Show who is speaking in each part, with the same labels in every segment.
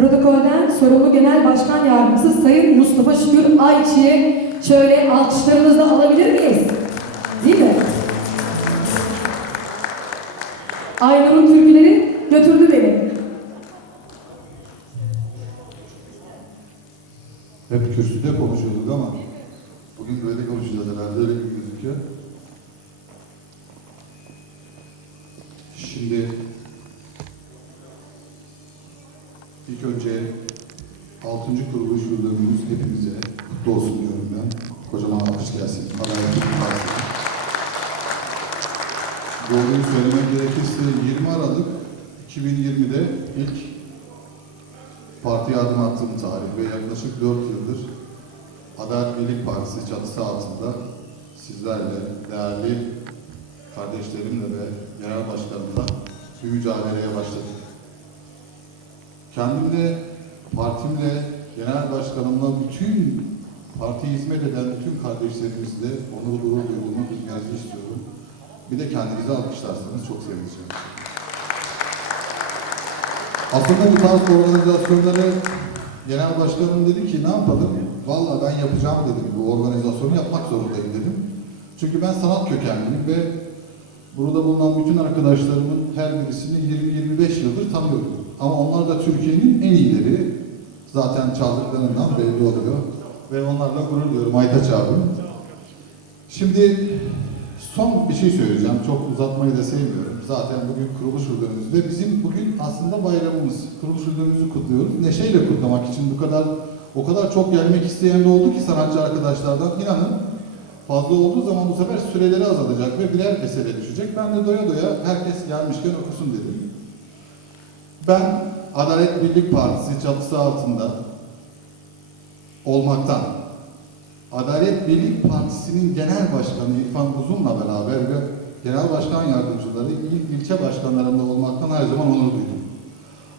Speaker 1: Protokolden sorumlu Genel Başkan Yardımcısı Sayın Mustafa Şükür Ayçi'ye şöyle alkışlarınızla alabilir miyiz? Değil mi? Aynur'un türküleri götürdü beni.
Speaker 2: Hep kürsüde konuşuyorduk ama bugün böyle konuşacağız herhalde öyle gibi gözüküyor. Şimdi ilk önce 6. kuruluş yıl dönümümüz hepimize kutlu olsun diyorum ben. Kocaman alkış gelsin. Doğruyu söylemek gerekirse 20 Aralık 2020'de ilk partiye adım attığım tarih ve yaklaşık 4 yıldır Adalet Birlik Partisi çatısı altında sizlerle, değerli kardeşlerimle ve genel başkanımla bir mücadeleye başladık. Kendimle, partimle, genel başkanımla bütün partiye hizmet eden bütün kardeşlerimizle onur gurur duyduğumu bilmenizi istiyorum. Bir de kendinizi alkışlarsanız çok sevineceğim. Aslında bu tarz organizasyonları genel başkanım dedi ki ne yapalım? Vallahi ben yapacağım dedim. Bu organizasyonu yapmak zorundayım dedim. Çünkü ben sanat kökenliyim ve burada bulunan bütün arkadaşlarımın her birisini 20-25 yıldır tanıyorum. Ama onlar da Türkiye'nin en iyileri. Zaten çaldıklarından belli oluyor. Ve onlarla gurur duyuyorum Aytaç abi. Şimdi son bir şey söyleyeceğim. Çok uzatmayı da sevmiyorum. Zaten bugün kuruluş yıl ve bizim bugün aslında bayramımız. Kuruluş yıl kutluyoruz. Neşeyle kutlamak için bu kadar o kadar çok gelmek isteyen de oldu ki sanatçı arkadaşlardan. İnanın fazla olduğu zaman bu sefer süreleri azalacak ve birer esere düşecek. Ben de doya doya herkes gelmişken okusun dedim. Ben Adalet Birlik Partisi çatısı altında olmaktan, Adalet Birlik Partisi'nin genel başkanı İrfan Uzun'la beraber ve genel başkan yardımcıları, il, ilçe başkanlarında olmaktan her zaman onur duydum.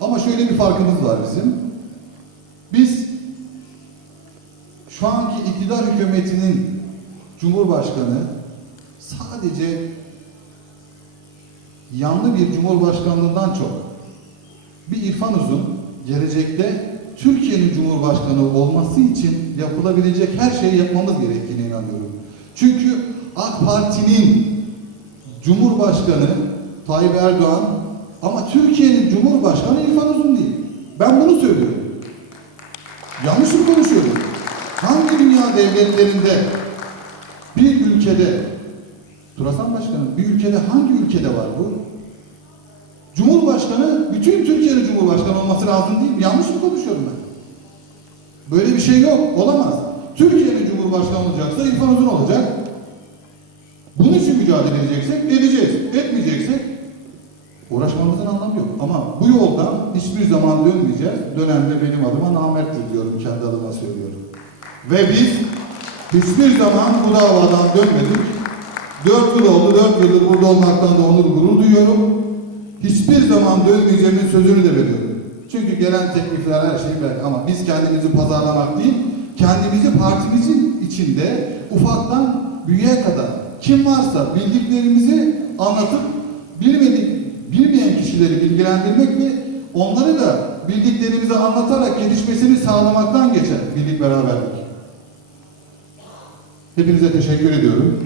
Speaker 2: Ama şöyle bir farkımız var bizim. Biz şu anki iktidar hükümetinin Cumhurbaşkanı sadece yanlı bir cumhurbaşkanlığından çok bir İrfan Uzun gelecekte Türkiye'nin Cumhurbaşkanı olması için yapılabilecek her şeyi yapmamız gerektiğine inanıyorum. Çünkü AK Parti'nin Cumhurbaşkanı Tayyip Erdoğan ama Türkiye'nin Cumhurbaşkanı İrfan Uzun değil. Ben bunu söylüyorum. Yanlış mı konuşuyorum? Hangi dünya devletlerinde bir ülkede Turasan Başkanım bir ülkede hangi ülkede var bu? Cumhurbaşkanı olması lazım değil mi? Yanlış mı konuşuyorum ben? Böyle bir şey yok, olamaz. Türkiye'nin Cumhurbaşkanı olacaksa İrfan Uzun olacak. Bunun için mücadele edeceksek edeceğiz. Etmeyeceksek uğraşmamızın anlamı yok. Ama bu yoldan hiçbir zaman dönmeyeceğiz. Dönen de benim adıma namerttir diyorum, kendi adıma söylüyorum. Ve biz hiçbir zaman bu davadan dönmedik. Dört yıl oldu, dört yıldır burada olmaktan da onur gurur duyuyorum. Hiçbir zaman dönmeyeceğimin sözünü de veriyorum. Çünkü gelen teklifler her şey belli ama biz kendimizi pazarlamak değil, kendimizi partimizin içinde ufaktan büyüğe kadar kim varsa bildiklerimizi anlatıp bilmedik, bilmeyen kişileri bilgilendirmek ve onları da bildiklerimizi anlatarak gelişmesini sağlamaktan geçer birlik beraberlik. Hepinize teşekkür ediyorum.